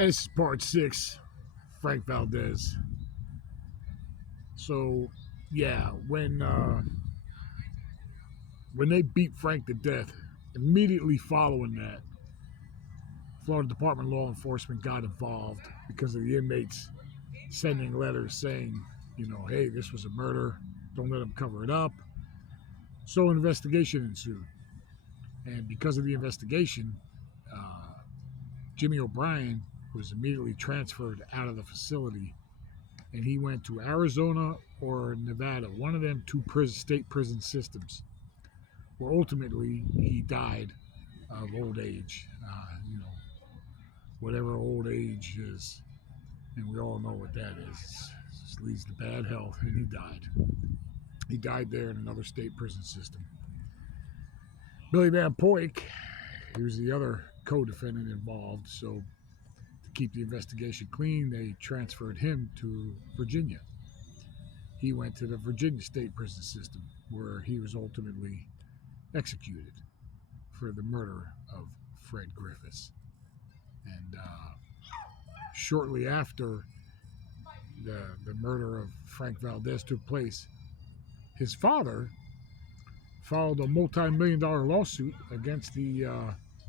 And this is part 6, Frank Valdez. So, yeah, when they beat Frank to death, immediately following that, Florida Department of Law Enforcement got involved because of the inmates sending letters saying, hey, this was a murder. Don't let them cover it up. So an investigation ensued. And because of the investigation, Jimmy O'Brien was immediately transferred out of the facility, and he went to Arizona or Nevada, one of them two state prison systems, where ultimately he died of old age. Whatever old age is, and we all know what that is. It just leads to bad health, and he died. He died there in another state prison system. Billy Van Poyck, he was the other co-defendant involved, so to keep the investigation clean, they transferred him to Virginia. He went to the Virginia state prison system, where he was ultimately executed for the murder of Fred Griffiths. And shortly after the murder of Frank Valdez took place, his father filed a multi-million-dollar lawsuit against the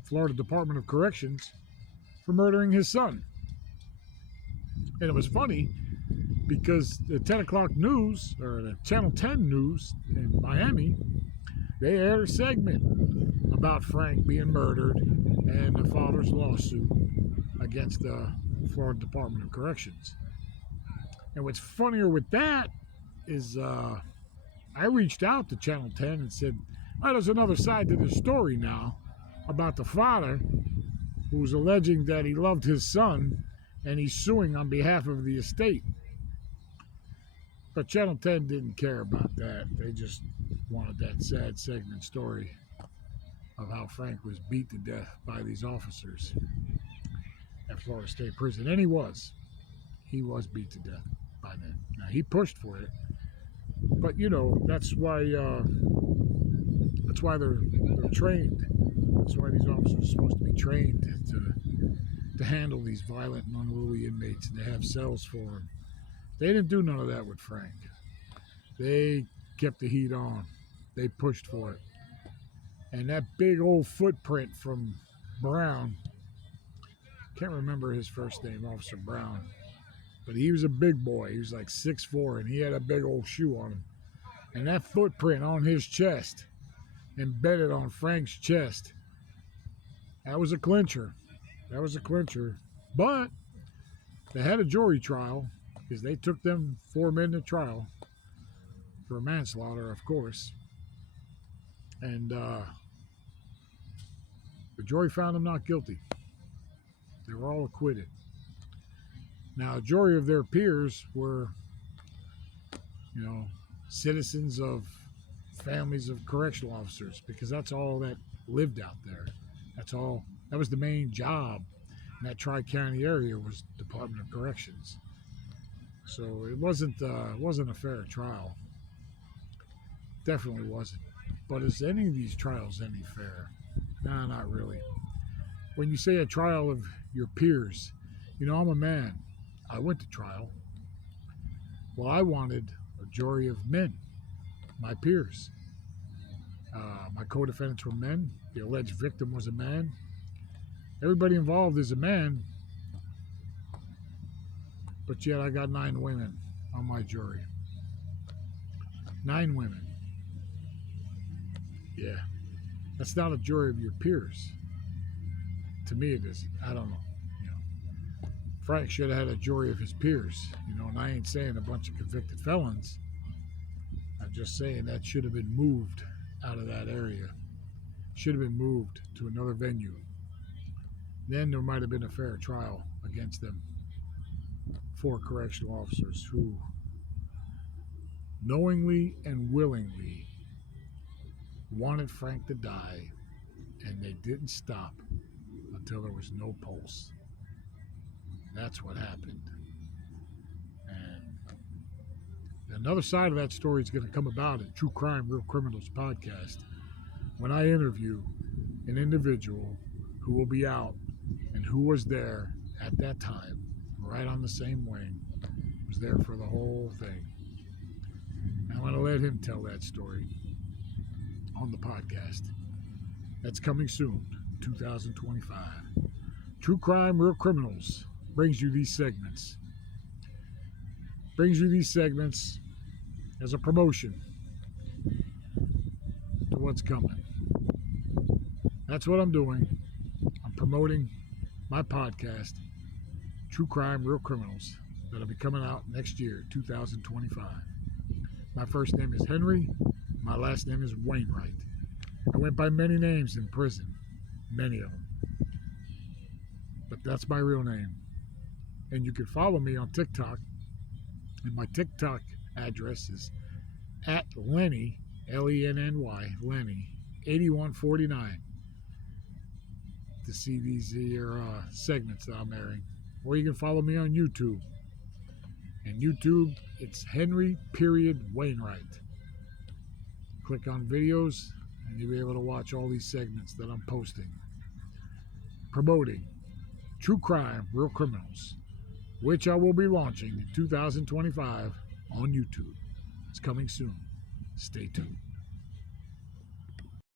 Florida Department of Corrections for murdering his son. And it was funny because the 10 o'clock news, or the Channel 10 news in Miami, they aired a segment about Frank being murdered and the father's lawsuit against the Florida Department of Corrections. And what's funnier with that is I reached out to Channel 10 and said, there's another side to this story now about the father who's alleging that he loved his son and he's suing on behalf of the estate. But Channel 10 didn't care about that. They just wanted that sad segment story of how Frank was beat to death by these officers at Florida State Prison. And he was beat to death by them. Now, he pushed for it, but that's why they're trained. That's why these officers are supposed to be trained to handle these violent and unruly inmates, and to have cells for them. They didn't do none of that with Frank. They kept the heat on. They pushed for it. And that big old footprint from Brown, can't remember his first name, Officer Brown, but he was a big boy. He was like 6'4", and he had a big old shoe on him. And that footprint on his chest, embedded on Frank's chest, that was a clincher. But they had a jury trial, because they took them 4 men to trial for manslaughter, of course. And the jury found them not guilty. They were all acquitted. Now, a jury of their peers were, citizens of families of correctional officers, because that's all that lived out there. That was the main job in that Tri-County area, was Department of Corrections. So it wasn't a fair trial. Definitely wasn't. But is any of these trials any fair? Nah, not really. When you say a trial of your peers, I'm a man. I went to trial. Well, I wanted a jury of men, my peers. My co-defendants were men. The alleged victim was a man. Everybody involved is a man. But yet I got 9 women on my jury. 9 women. Yeah. That's not a jury of your peers. To me it isn't. I don't know. Frank should have had a jury of his peers. And I ain't saying a bunch of convicted felons. I'm just saying that should have been moved out of that area. Should have been moved to another venue. Then there might have been a fair trial against them. 4 correctional officers who knowingly and willingly wanted Frank to die, and they didn't stop until there was no pulse. That's what happened. And another side of that story is going to come about in True Crime, Real Criminals podcast, when I interview an individual who will be out and who was there at that time, right on the same wing, was there for the whole thing. And I'm going to let him tell that story on the podcast. That's coming soon, 2025. True Crime, Real Criminals brings you these segments. As a promotion to what's coming. That's what I'm doing. I'm promoting my podcast, True Crime, Real Criminals, that'll be coming out next year, 2025. My first name is Henry. My last name is Wainwright. I went by many names in prison, many of them. But that's my real name. And you can follow me on TikTok. And my TikTok address is at Lenny, Lenny, Lenny, 8149, to see these segments that I'm airing. Or you can follow me on YouTube. And YouTube, it's Henry.wainwright. Click on videos, and you'll be able to watch all these segments that I'm posting. Promoting True Crime, Real Criminals, which I will be launching in 2025 on YouTube. It's coming soon. Stay tuned.